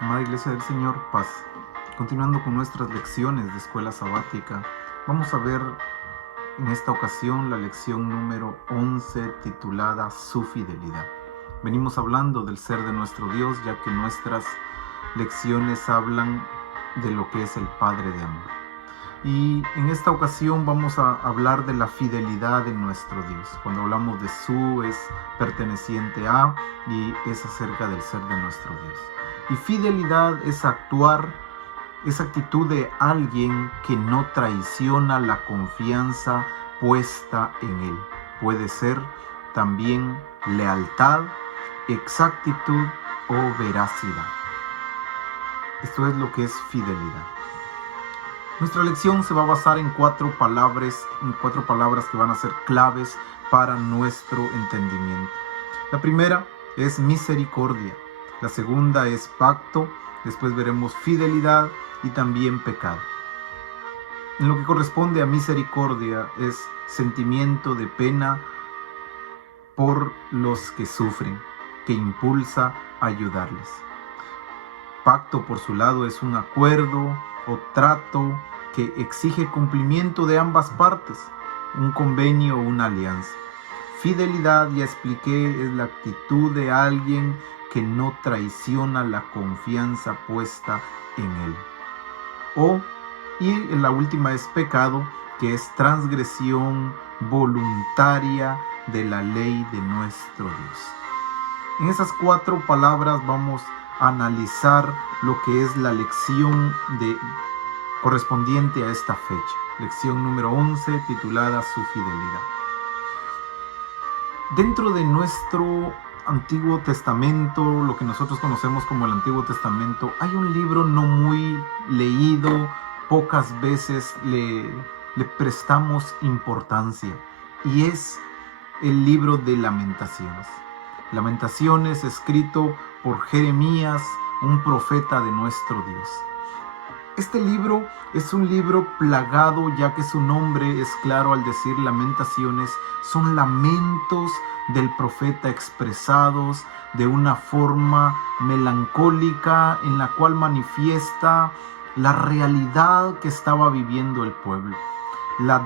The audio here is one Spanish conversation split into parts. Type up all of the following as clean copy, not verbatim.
Amada Iglesia del Señor, paz. Continuando con nuestras lecciones de escuela sabática, vamos a ver en esta ocasión la lección número 11 titulada Su fidelidad. Venimos hablando del ser de nuestro Dios, ya que nuestras lecciones hablan de lo que es el Padre de amor. Y en esta ocasión vamos a hablar de la fidelidad de nuestro Dios. Cuando hablamos de su, es perteneciente a y es acerca del ser de nuestro Dios. Y fidelidad es actuar, es actitud de alguien que no traiciona la confianza puesta en él. Puede ser también lealtad, exactitud o veracidad. Esto es lo que es fidelidad. Nuestra lección se va a basar en cuatro palabras que van a ser claves para nuestro entendimiento. La primera es misericordia, la segunda es pacto, después veremos fidelidad y también pecado. En lo que corresponde a misericordia es sentimiento de pena por los que sufren, que impulsa a ayudarles. Pacto, por su lado, es un acuerdo o trato que exige cumplimiento de ambas partes, un convenio o una alianza. Fidelidad, ya expliqué, es la actitud de alguien que no traiciona la confianza puesta en él. Y la última es pecado, que es transgresión voluntaria de la ley de nuestro Dios. En esas cuatro palabras vamos a analizar lo que es la lección correspondiente a esta fecha. Lección número 11, titulada Su fidelidad. Dentro de nuestro Antiguo Testamento, lo que nosotros conocemos como el Antiguo Testamento, hay un libro no muy leído, pocas veces le prestamos importancia, y es el libro de Lamentaciones. Lamentaciones, escrito por Jeremías, un profeta de nuestro Dios. Este libro es un libro plagado, ya que su nombre es claro al decir Lamentaciones. Son lamentos del profeta expresados de una forma melancólica en la cual manifiesta la realidad que estaba viviendo el pueblo, la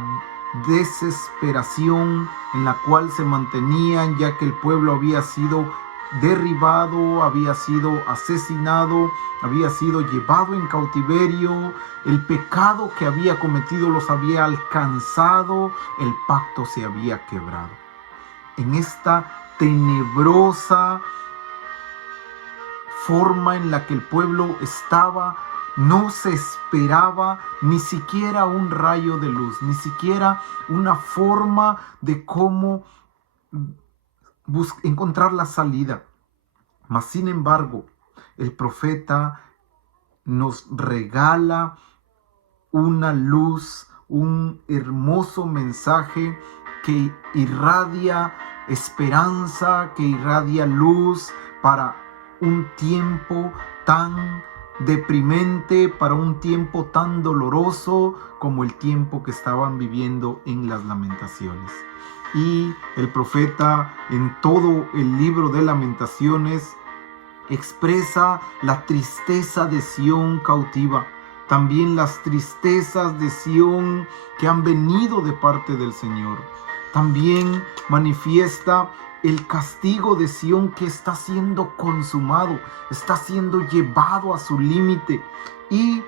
desesperación en la cual se mantenían, ya que el pueblo había sido derribado, había sido asesinado, había sido llevado en cautiverio, el pecado que había cometido los había alcanzado, el pacto se había quebrado. En esta tenebrosa forma en la que el pueblo estaba, no se esperaba ni siquiera un rayo de luz, ni siquiera una forma de cómo encontrar la salida. Mas sin embargo, el profeta nos regala una luz, un hermoso mensaje que irradia esperanza, que irradia luz para un tiempo tan deprimente, para un tiempo tan doloroso como el tiempo que estaban viviendo en las Lamentaciones. Y el profeta en todo el libro de Lamentaciones expresa la tristeza de Sión cautiva, también las tristezas de Sión que han venido de parte del Señor. También manifiesta el castigo de Sión que está siendo consumado, está siendo llevado a su límite. Y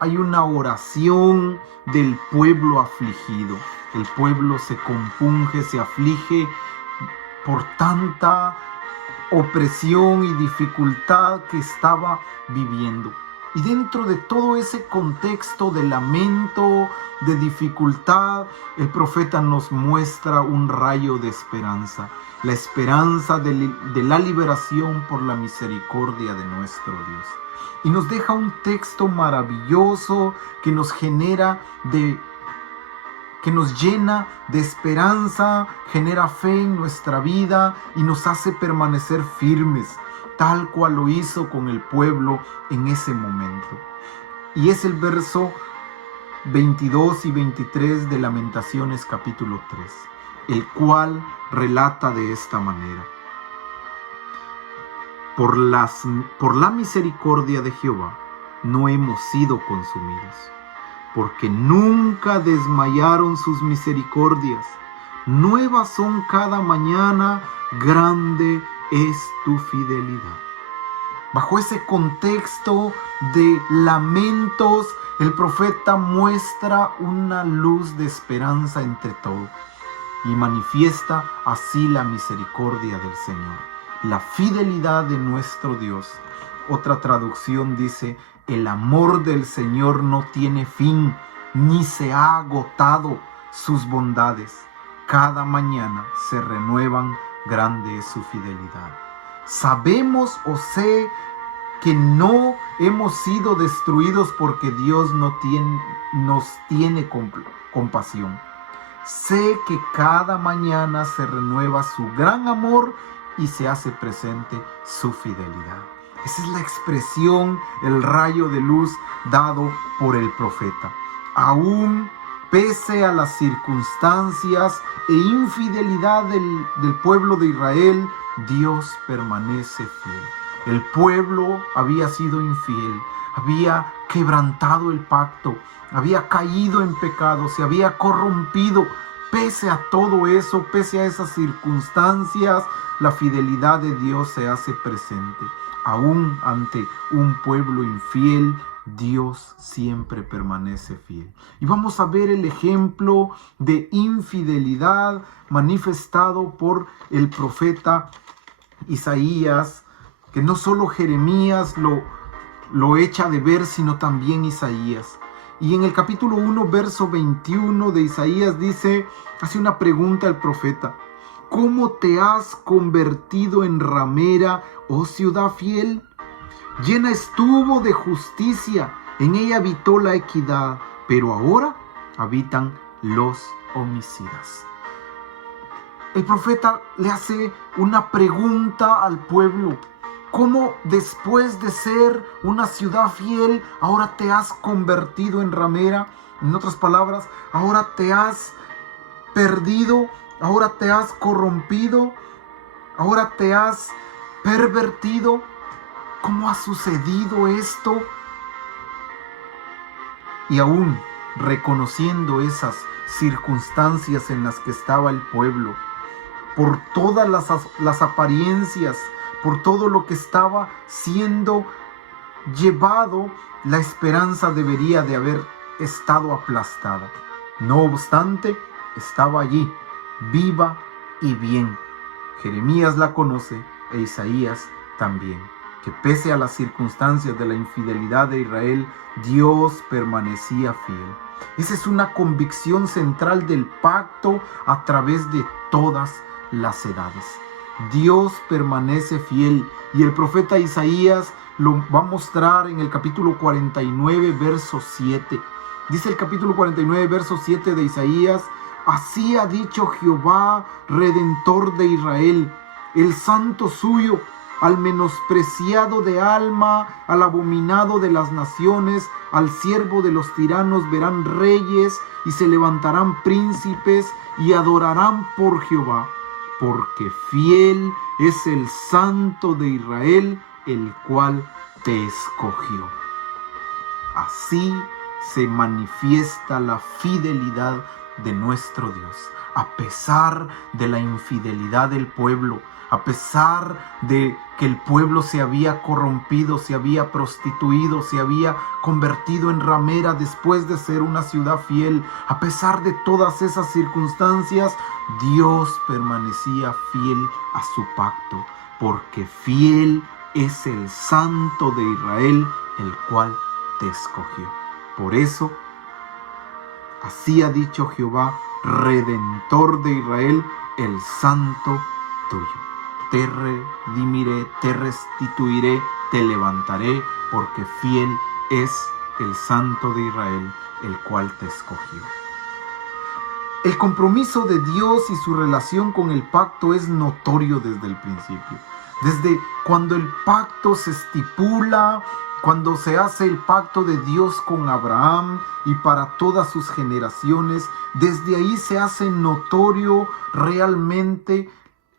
hay una oración del pueblo afligido. El pueblo se compunge, se aflige por tanta opresión y dificultad que estaba viviendo. Y dentro de todo ese contexto de lamento, de dificultad, el profeta nos muestra un rayo de esperanza. La esperanza de la liberación por la misericordia de nuestro Dios. Y nos deja un texto maravilloso que nos llena de esperanza, genera fe en nuestra vida y nos hace permanecer firmes, tal cual lo hizo con el pueblo en ese momento. Y es el verso 22 y 23 de Lamentaciones capítulo 3, el cual relata de esta manera: Por la misericordia de Jehová no hemos sido consumidos, porque nunca desmayaron sus misericordias. Nuevas son cada mañana, grande es tu fidelidad. Bajo ese contexto de lamentos, el profeta muestra una luz de esperanza entre todos y manifiesta así la misericordia del Señor, la fidelidad de nuestro Dios. Otra traducción dice: el amor del Señor no tiene fin, ni se ha agotado sus bondades. Cada mañana se renuevan, grande es su fidelidad. Sabemos o sé que no hemos sido destruidos porque Dios nos tiene compasión. Sé que cada mañana se renueva su gran amor y se hace presente su fidelidad. Esa es la expresión, el rayo de luz dado por el profeta. Aún pese a las circunstancias e infidelidad del pueblo de Israel, Dios permanece fiel. El pueblo había sido infiel, había quebrantado el pacto, había caído en pecado, se había corrompido. Pese a todo eso, pese a esas circunstancias, la fidelidad de Dios se hace presente. Aún ante un pueblo infiel, Dios siempre permanece fiel. Y vamos a ver el ejemplo de infidelidad manifestado por el profeta Isaías, que no solo Jeremías lo echa de ver, sino también Isaías. Y en el capítulo 1, verso 21 de Isaías hace una pregunta al profeta: ¿cómo te has convertido en ramera, oh ciudad fiel? Llena estuvo de justicia, en ella habitó la equidad, pero ahora habitan los homicidas. El profeta le hace una pregunta al pueblo: ¿cómo después de ser una ciudad fiel, ahora te has convertido en ramera? En otras palabras, ahora te has perdido, ahora te has corrompido, ahora te has pervertido. ¿Cómo ha sucedido esto? Y aún reconociendo esas circunstancias en las que estaba el pueblo, por todas las apariencias, por todo lo que estaba siendo llevado, la esperanza debería de haber estado aplastada. No obstante, estaba allí, viva y bien. Jeremías la conoce e Isaías también, que pese a las circunstancias de la infidelidad de Israel, Dios permanecía fiel. Esa es una convicción central del pacto a través de todas las edades. Dios permanece fiel, y el profeta Isaías lo va a mostrar en el capítulo 49, verso 7. Dice el capítulo 49, verso 7 de Isaías: así ha dicho Jehová, Redentor de Israel, el santo suyo, al menospreciado de alma, al abominado de las naciones, al siervo de los tiranos verán reyes, y se levantarán príncipes, y adorarán por Jehová, porque fiel es el Santo de Israel, el cual te escogió. Así se manifiesta la fidelidad de nuestro Dios, a pesar de la infidelidad del pueblo, a pesar de que el pueblo se había corrompido, se había prostituido, se había convertido en ramera después de ser una ciudad fiel. A pesar de todas esas circunstancias, Dios permanecía fiel a su pacto, porque fiel es el Santo de Israel, el cual te escogió. Por eso, así ha dicho Jehová, Redentor de Israel, el Santo tuyo. Te redimiré, te restituiré, te levantaré, porque fiel es el Santo de Israel, el cual te escogió. El compromiso de Dios y su relación con el pacto es notorio desde el principio. Desde cuando el pacto se estipula, cuando se hace el pacto de Dios con Abraham y para todas sus generaciones, desde ahí se hace notorio realmente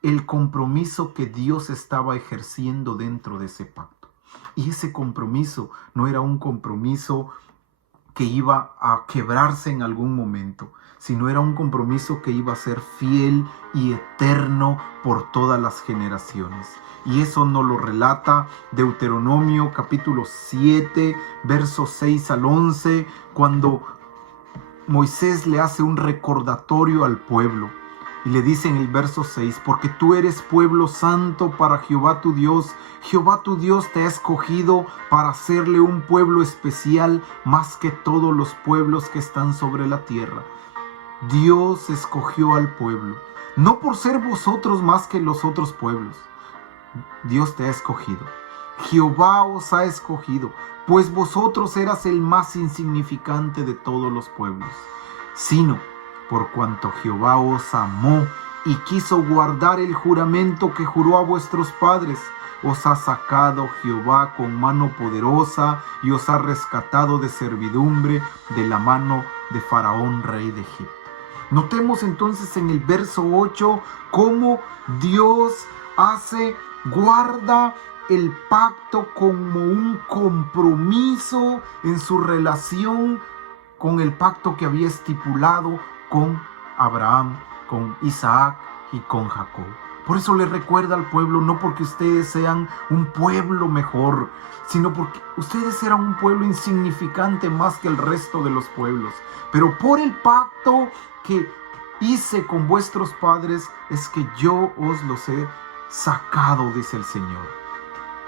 el compromiso que Dios estaba ejerciendo dentro de ese pacto. Y ese compromiso no era un compromiso que iba a quebrarse en algún momento, sino era un compromiso que iba a ser fiel y eterno por todas las generaciones. Y eso nos lo relata Deuteronomio capítulo 7, versos 6 al 11, cuando Moisés le hace un recordatorio al pueblo. Y le dice en el verso 6, porque tú eres pueblo santo para Jehová tu Dios. Jehová tu Dios te ha escogido para hacerle un pueblo especial más que todos los pueblos que están sobre la tierra. Dios escogió al pueblo, no por ser vosotros más que los otros pueblos. Dios te ha escogido. Jehová os ha escogido, pues vosotros eras el más insignificante de todos los pueblos, sino por cuanto Jehová os amó y quiso guardar el juramento que juró a vuestros padres, os ha sacado Jehová con mano poderosa y os ha rescatado de servidumbre de la mano de Faraón, rey de Egipto. Notemos entonces en el verso 8 cómo Dios guarda el pacto como un compromiso en su relación con el pacto que había estipulado con Abraham, con Isaac y con Jacob. Por eso le recuerda al pueblo, no porque ustedes sean un pueblo mejor, sino porque ustedes eran un pueblo insignificante más que el resto de los pueblos. Pero por el pacto que hice con vuestros padres es que yo os los he sacado, dice el Señor.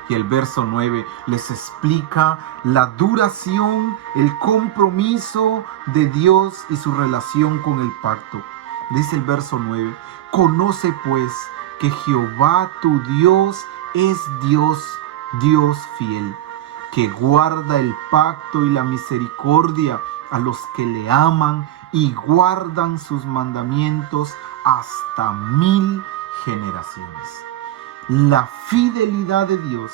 Y el verso 9 les explica la duración, el compromiso de Dios y su relación con el pacto. Dice el verso 9, conoce pues que Jehová tu Dios es Dios, Dios fiel, que guarda el pacto y la misericordia a los que le aman y guardan sus mandamientos hasta 1000 generaciones. La fidelidad de Dios.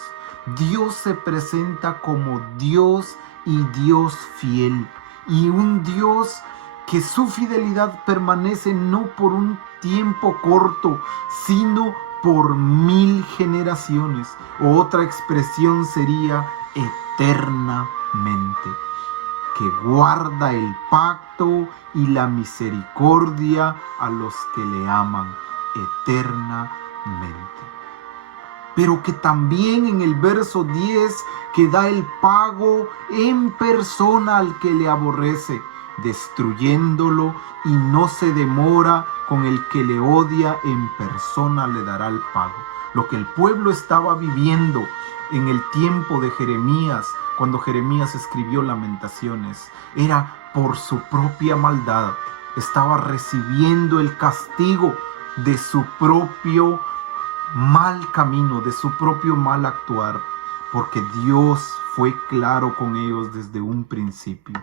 Dios se presenta como Dios y Dios fiel. Y un Dios que su fidelidad permanece no por un tiempo corto, sino por 1000 generaciones. O otra expresión sería eternamente. Que guarda el pacto y la misericordia a los que le aman eternamente. Pero que también en el verso 10 que da el pago en persona al que le aborrece, destruyéndolo, y no se demora con el que le odia, en persona le dará el pago. Lo que el pueblo estaba viviendo en el tiempo de Jeremías, cuando Jeremías escribió Lamentaciones, era por su propia maldad. Estaba recibiendo el castigo de su propio mal camino, de su propio mal actuar, porque Dios fue claro con ellos desde un principio.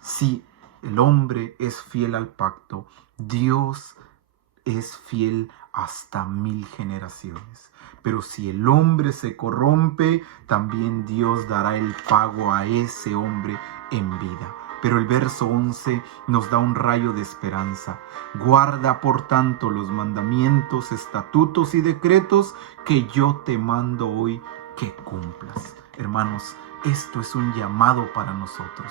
Si el hombre es fiel al pacto, Dios es fiel hasta 1000 generaciones. Pero si el hombre se corrompe, también Dios dará el pago a ese hombre en vida. Pero el verso 11 nos da un rayo de esperanza. Guarda, por tanto, los mandamientos, estatutos y decretos que yo te mando hoy que cumplas. Hermanos, esto es un llamado para nosotros,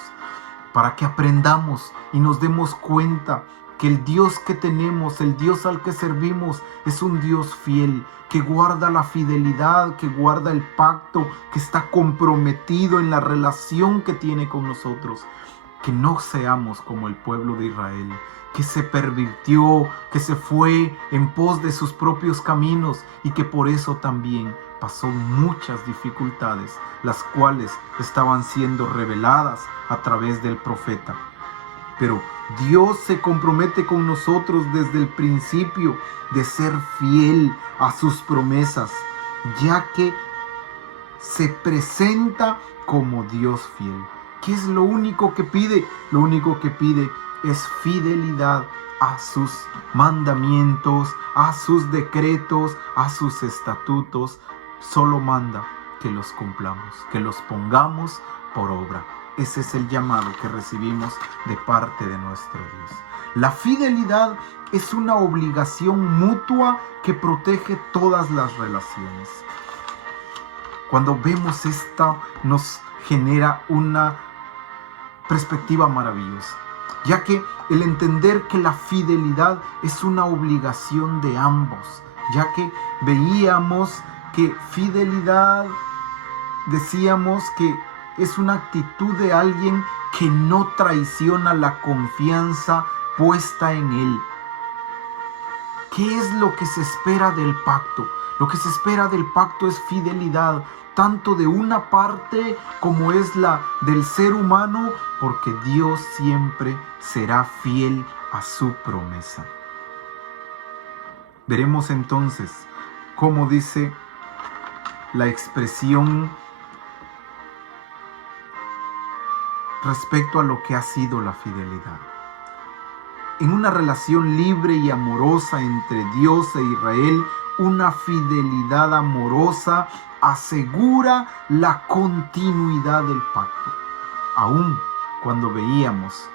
para que aprendamos y nos demos cuenta que el Dios que tenemos, el Dios al que servimos, es un Dios fiel, que guarda la fidelidad, que guarda el pacto, que está comprometido en la relación que tiene con nosotros. Que no seamos como el pueblo de Israel, que se pervirtió, que se fue en pos de sus propios caminos y que por eso también pasó muchas dificultades, las cuales estaban siendo reveladas a través del profeta. Pero Dios se compromete con nosotros desde el principio de ser fiel a sus promesas, ya que se presenta como Dios fiel. ¿Qué es lo único que pide? Lo único que pide es fidelidad a sus mandamientos, a sus decretos, a sus estatutos. Solo manda que los cumplamos, que los pongamos por obra. Ese es el llamado que recibimos de parte de nuestro Dios. La fidelidad es una obligación mutua que protege todas las relaciones. Cuando vemos esto, nos genera una perspectiva maravillosa, ya que el entender que la fidelidad es una obligación de ambos, ya que veíamos que fidelidad, decíamos que es una actitud de alguien que no traiciona la confianza puesta en él. ¿Qué es lo que se espera del pacto? Lo que se espera del pacto es fidelidad, tanto de una parte como es la del ser humano, porque Dios siempre será fiel a su promesa. Veremos entonces cómo dice la expresión respecto a lo que ha sido la fidelidad. En una relación libre y amorosa entre Dios e Israel, una fidelidad amorosa asegura la continuidad del pacto. Aun cuando veíamos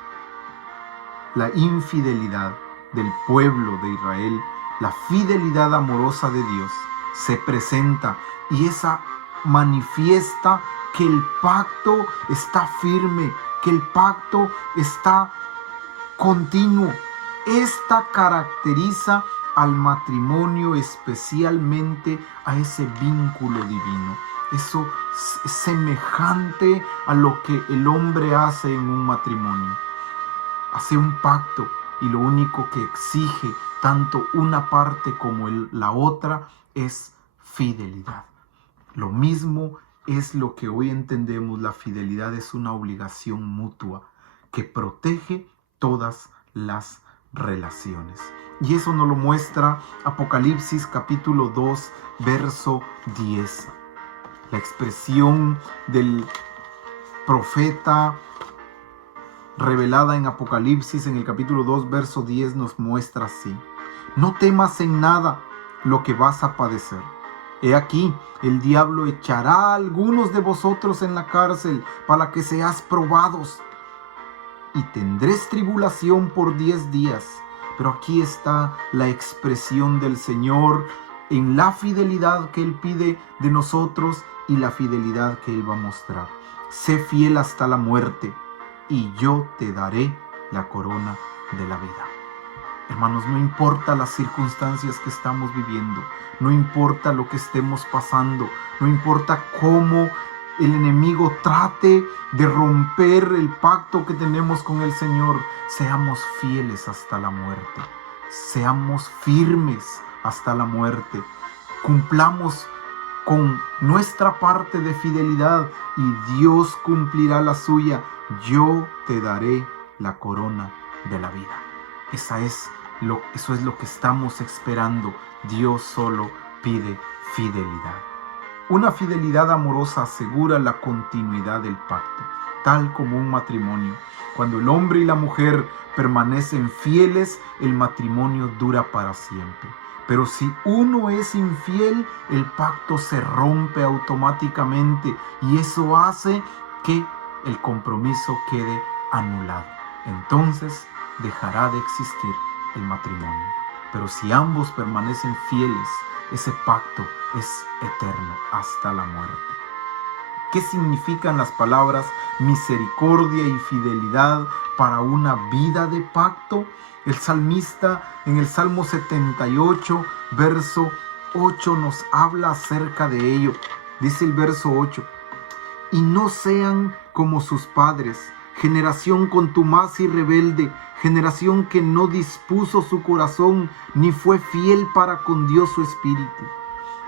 la infidelidad del pueblo de Israel, la fidelidad amorosa de Dios se presenta y esa manifiesta que el pacto está firme, que el pacto está continuo. Esta caracteriza al matrimonio, especialmente a ese vínculo divino. Eso es semejante a lo que el hombre hace en un matrimonio. Hace un pacto y lo único que exige tanto una parte como la otra es fidelidad. Lo mismo es lo que hoy entendemos. La fidelidad es una obligación mutua que protege todas las relaciones. Y eso nos lo muestra Apocalipsis capítulo 2, verso 10. La expresión del profeta revelada en Apocalipsis en el capítulo 2, verso 10 nos muestra así: no temas en nada lo que vas a padecer. He aquí, el diablo echará a algunos de vosotros en la cárcel para que seáis probados, y tendréis tribulación por 10 días. Pero aquí está la expresión del Señor en la fidelidad que Él pide de nosotros y la fidelidad que Él va a mostrar. Sé fiel hasta la muerte, y yo te daré la corona de la vida. Hermanos, no importa las circunstancias que estamos viviendo, no importa lo que estemos pasando, no importa cómo el enemigo trate de romper el pacto que tenemos con el Señor, seamos fieles hasta la muerte, seamos firmes hasta la muerte, cumplamos con nuestra parte de fidelidad y Dios cumplirá la suya. Yo te daré la corona de la vida. Eso es lo que estamos esperando. Dios solo pide fidelidad. Una fidelidad amorosa asegura la continuidad del pacto, tal como un matrimonio. Cuando el hombre y la mujer permanecen fieles, el matrimonio dura para siempre. Pero si uno es infiel, el pacto se rompe automáticamente y eso hace que el compromiso quede anulado. Entonces dejará de existir el matrimonio. Pero si ambos permanecen fieles, ese pacto es eterno hasta la muerte. ¿Qué significan las palabras misericordia y fidelidad para una vida de pacto? El salmista en el Salmo 78, verso 8, nos habla acerca de ello. Dice el verso 8: y no sean como sus padres, generación contumaz y rebelde, generación que no dispuso su corazón, ni fue fiel para con Dios su espíritu.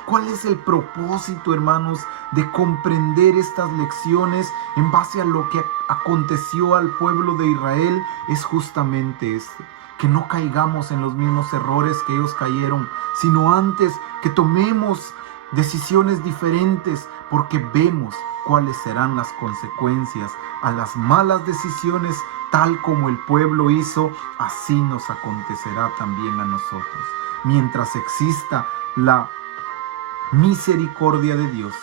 ¿Cuál es el propósito, hermanos, de comprender estas lecciones en base a lo que aconteció al pueblo de Israel? Es justamente este: que no caigamos en los mismos errores que ellos cayeron, sino antes que tomemos decisiones diferentes, porque vemos cuáles serán las consecuencias a las malas decisiones. Tal como el pueblo hizo, así nos acontecerá también a nosotros. Mientras exista la misericordia de Dios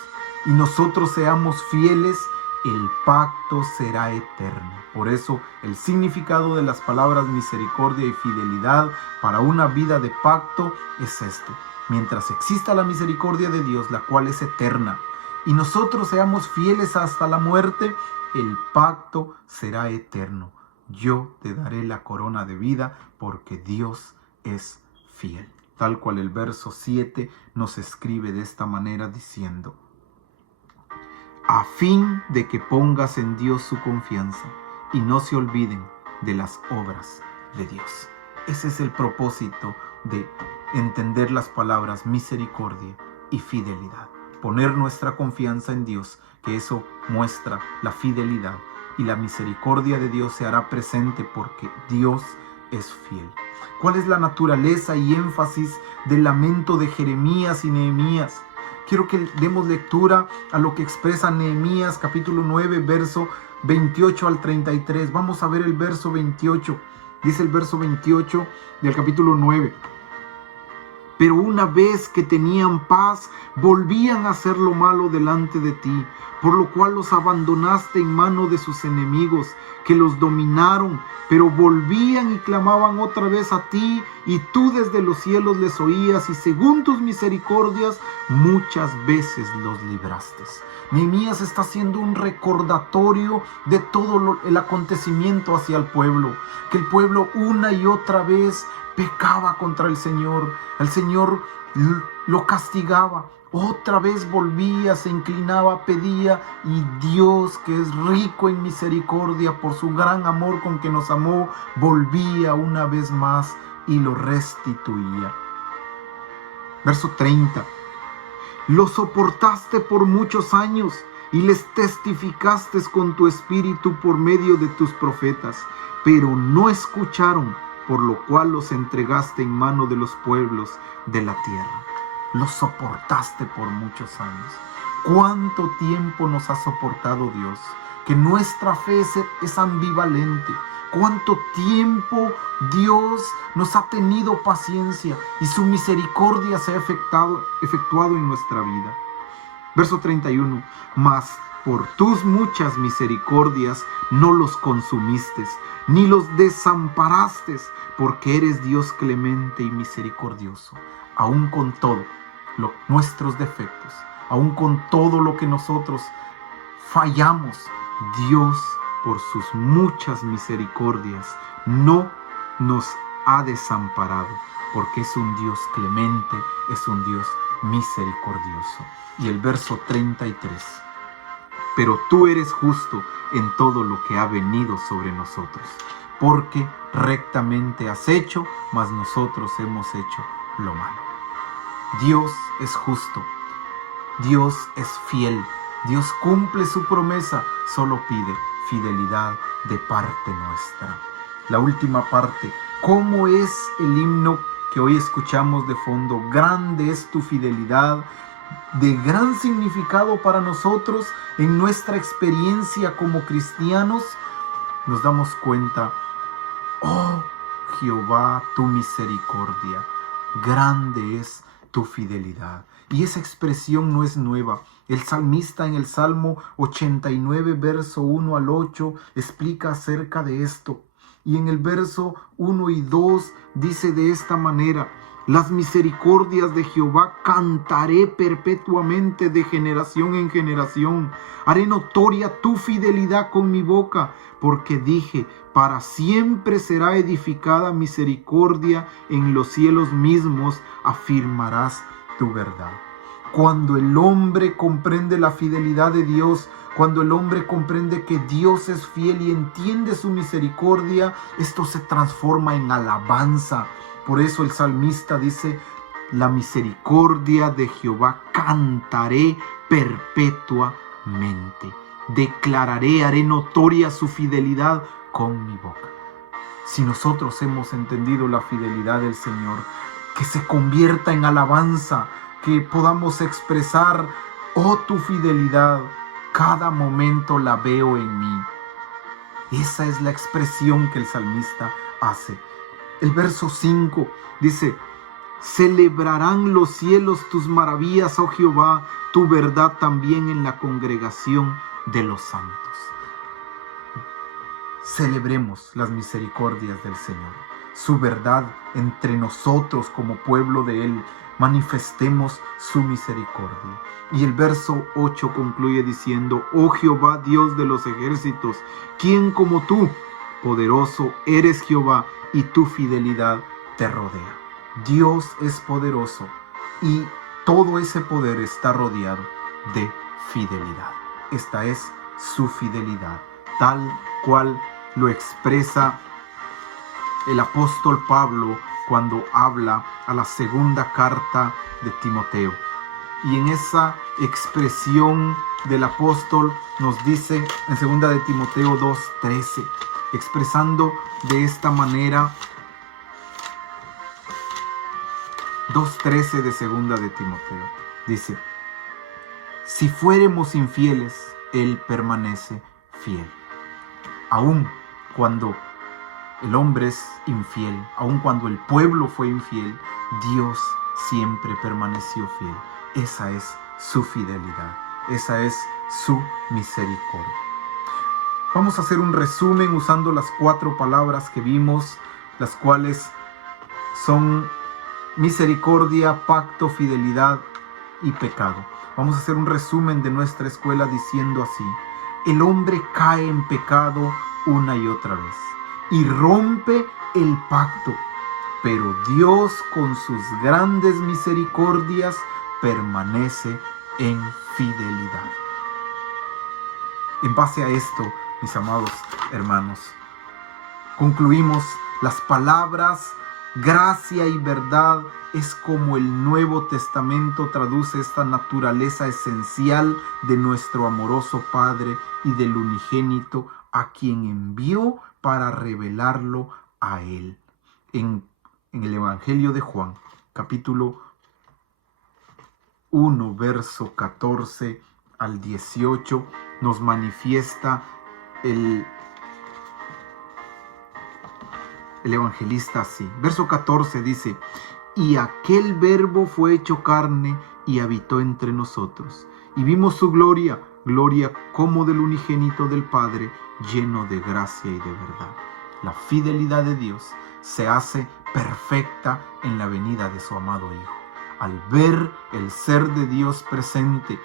y nosotros seamos fieles, el pacto será eterno. Por eso el significado de las palabras misericordia y fidelidad para una vida de pacto es este. Mientras exista la misericordia de Dios, la cual es eterna, y nosotros seamos fieles hasta la muerte, el pacto será eterno. Yo te daré la corona de vida porque Dios es fiel. Tal cual el verso 7 nos escribe de esta manera diciendo: a fin de que pongas en Dios su confianza y no se olviden de las obras de Dios. Ese es el propósito de entender las palabras misericordia y fidelidad. Poner nuestra confianza en Dios, que eso muestra la fidelidad, y la misericordia de Dios se hará presente porque Dios es fiel. ¿Cuál es la naturaleza y énfasis del lamento de Jeremías y Nehemías? Quiero que demos lectura a lo que expresa Nehemías capítulo 9, verso 28 al 33. Vamos a ver el verso 28. Dice el verso 28 del capítulo 9. Pero una vez que tenían paz, volvían a hacer lo malo delante de ti, por lo cual los abandonaste en mano de sus enemigos, que los dominaron, pero volvían y clamaban otra vez a ti, y tú desde los cielos les oías, y según tus misericordias, muchas veces los libraste. Nehemías está haciendo un recordatorio de todo el acontecimiento hacia el pueblo, que el pueblo una y otra vez pecaba contra el Señor lo castigaba, otra vez volvía, se inclinaba, pedía, y Dios, que es rico en misericordia por su gran amor con que nos amó, volvía una vez más y lo restituía. Verso 30. Lo soportaste por muchos años y les testificaste con tu espíritu por medio de tus profetas, pero no escucharon, por lo cual los entregaste en mano de los pueblos de la tierra. Los soportaste por muchos años. ¿Cuánto tiempo nos ha soportado Dios? Que nuestra fe es ambivalente. ¿Cuánto tiempo Dios nos ha tenido paciencia y su misericordia se ha efectuado en nuestra vida? Verso 31. Mas por tus muchas misericordias no los consumiste, ni los desamparaste, porque eres Dios clemente y misericordioso. Aún con todo nuestros defectos, aún con todo lo que nosotros fallamos, Dios, por sus muchas misericordias, no nos ha desamparado, porque es un Dios clemente, es un Dios misericordioso. Y el verso 33. Pero tú eres justo en todo lo que ha venido sobre nosotros, porque rectamente has hecho, mas nosotros hemos hecho lo malo. Dios es justo, Dios es fiel, Dios cumple su promesa, solo pide fidelidad de parte nuestra. La última parte, ¿cómo es el himno que hoy escuchamos de fondo? Grande es tu fidelidad, de gran significado para nosotros en nuestra experiencia como cristianos. Nos damos cuenta: oh Jehová, tu misericordia, grande es tu fidelidad. Y esa expresión no es nueva. El salmista en el Salmo 89, verso 1 al 8, explica acerca de esto. Y en el verso 1 y 2 dice de esta manera: las misericordias de Jehová cantaré perpetuamente, de generación en generación. Haré notoria tu fidelidad con mi boca, porque dije: para siempre será edificada misericordia, en los cielos mismos afirmarás tu verdad. Cuando el hombre comprende la fidelidad de Dios, cuando el hombre comprende que Dios es fiel y entiende su misericordia, esto se transforma en alabanza. Por eso el salmista dice: la misericordia de Jehová cantaré perpetuamente. Declararé, haré notoria su fidelidad con mi boca. Si nosotros hemos entendido la fidelidad del Señor, que se convierta en alabanza, que podamos expresar: oh, tu fidelidad, cada momento la veo en mí. Esa es la expresión que el salmista hace. El verso 5 dice: celebrarán los cielos tus maravillas, oh Jehová, tu verdad también en la congregación de los santos. Celebremos las misericordias del Señor, su verdad entre nosotros como pueblo de Él. Manifestemos su misericordia. Y el verso 8 concluye diciendo: oh Jehová, Dios de los ejércitos, ¿quién como tú? Poderoso eres Jehová, y tu fidelidad te rodea. Dios es poderoso y todo ese poder está rodeado de fidelidad. Esta es su fidelidad, tal cual lo expresa el apóstol Pablo cuando habla a la segunda carta de Timoteo. Y en esa expresión del apóstol nos dice en segunda de Timoteo 2:13, expresando de esta manera, 2:13 de segunda de Timoteo, dice: si fuéramos infieles, Él permanece fiel. Aun cuando el hombre es infiel, aun cuando el pueblo fue infiel, Dios siempre permaneció fiel. Esa es su fidelidad, esa es su misericordia. Vamos a hacer un resumen usando las 4 palabras que vimos, las cuales son misericordia, pacto, fidelidad y pecado. Vamos a hacer un resumen de nuestra escuela diciendo así: el hombre cae en pecado una y otra vez y rompe el pacto, pero Dios con sus grandes misericordias permanece en fidelidad. En base a esto, mis amados hermanos, concluimos las palabras gracia y verdad es como el Nuevo Testamento traduce esta naturaleza esencial de nuestro amoroso Padre y del unigénito a quien envió para revelarlo a Él. En el Evangelio de Juan, capítulo 1, verso 14 al 18, nos manifiesta el evangelista así. Verso 14 dice: y aquel verbo fue hecho carne y habitó entre nosotros, y vimos su gloria, gloria como del unigénito del Padre, lleno de gracia y de verdad. La fidelidad de Dios se hace perfecta en la venida de su amado Hijo. Al ver el ser de Dios presente,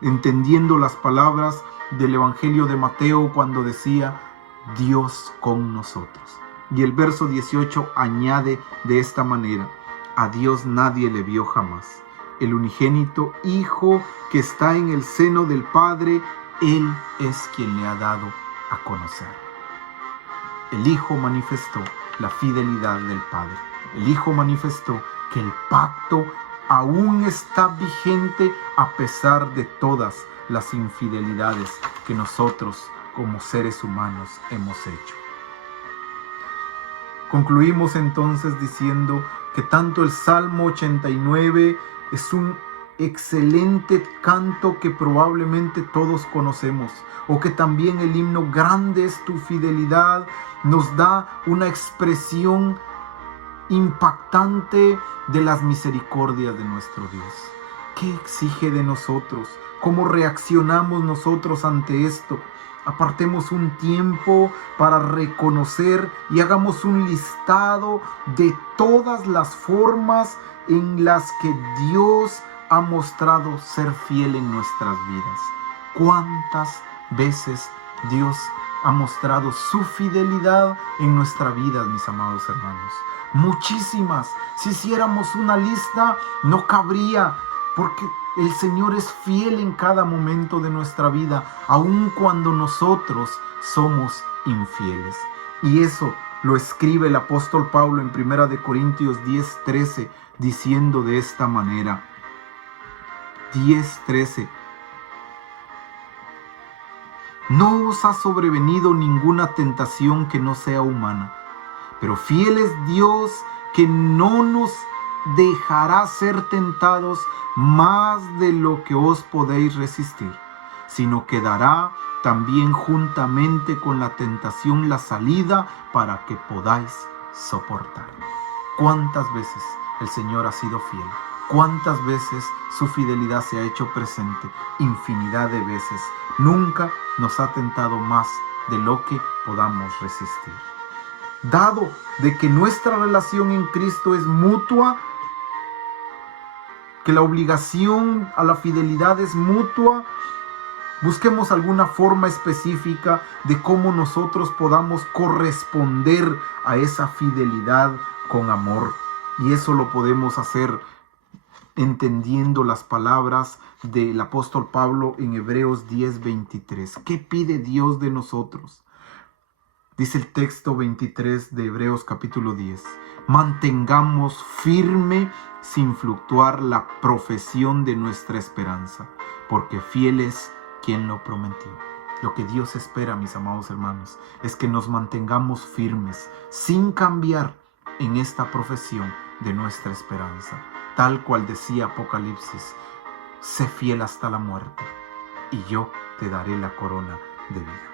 entendiendo las palabras del Evangelio de Mateo cuando decía: Dios con nosotros. Y el verso 18 añade de esta manera: a Dios nadie le vio jamás. El unigénito Hijo que está en el seno del Padre, Él es quien le ha dado a conocer. El Hijo manifestó la fidelidad del Padre. El Hijo manifestó que el pacto aún está vigente a pesar de todas las infidelidades que nosotros como seres humanos hemos hecho. Concluimos entonces diciendo que tanto el Salmo 89 es un excelente canto que probablemente todos conocemos, o que también el himno Grande es tu fidelidad nos da una expresión impactante de las misericordias de nuestro Dios. ¿Qué exige de nosotros? ¿Cómo reaccionamos nosotros ante esto? Apartemos un tiempo para reconocer y hagamos un listado de todas las formas en las que Dios ha mostrado ser fiel en nuestras vidas. ¿Cuántas veces Dios ha mostrado su fidelidad en nuestra vida, mis amados hermanos? Muchísimas. Si hiciéramos una lista, no cabría, porque el Señor es fiel en cada momento de nuestra vida, aun cuando nosotros somos infieles. Y eso lo escribe el apóstol Pablo en 1 Corintios 10:13, diciendo de esta manera, 10:13: no os ha sobrevenido ninguna tentación que no sea humana, pero fiel es Dios, que no nos dejará ser tentados más de lo que os podéis resistir, sino que dará también juntamente con la tentación la salida para que podáis soportar. ¿Cuántas veces el Señor ha sido fiel? ¿Cuántas veces su fidelidad se ha hecho presente? Infinidad de veces. Nunca nos ha tentado más de lo que podamos resistir. Dado de que nuestra relación en Cristo es mutua, que la obligación a la fidelidad es mutua, busquemos alguna forma específica de cómo nosotros podamos corresponder a esa fidelidad con amor. Y eso lo podemos hacer entendiendo las palabras del apóstol Pablo en Hebreos 10:23. ¿Qué pide Dios de nosotros? Dice el texto 23 de Hebreos capítulo 10. Mantengamos firme sin fluctuar la profesión de nuestra esperanza, porque fiel es quien lo prometió. Lo que Dios espera, mis amados hermanos, es que nos mantengamos firmes, sin cambiar en esta profesión de nuestra esperanza. Tal cual decía Apocalipsis, sé fiel hasta la muerte, y yo te daré la corona de vida.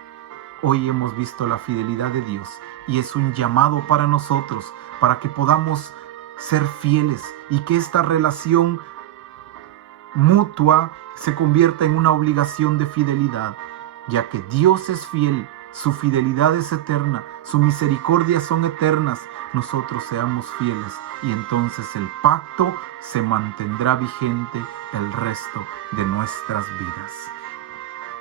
Hoy hemos visto la fidelidad de Dios, y es un llamado para nosotros, para que podamos ser fieles, y que esta relación mutua se convierta en una obligación de fidelidad, ya que Dios es fiel, su fidelidad es eterna, su misericordia son eternas. Nosotros seamos fieles y entonces el pacto se mantendrá vigente el resto de nuestras vidas.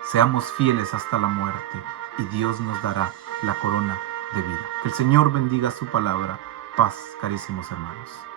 Seamos fieles hasta la muerte y Dios nos dará la corona de vida. Que el Señor bendiga su palabra. Paz, carísimos hermanos.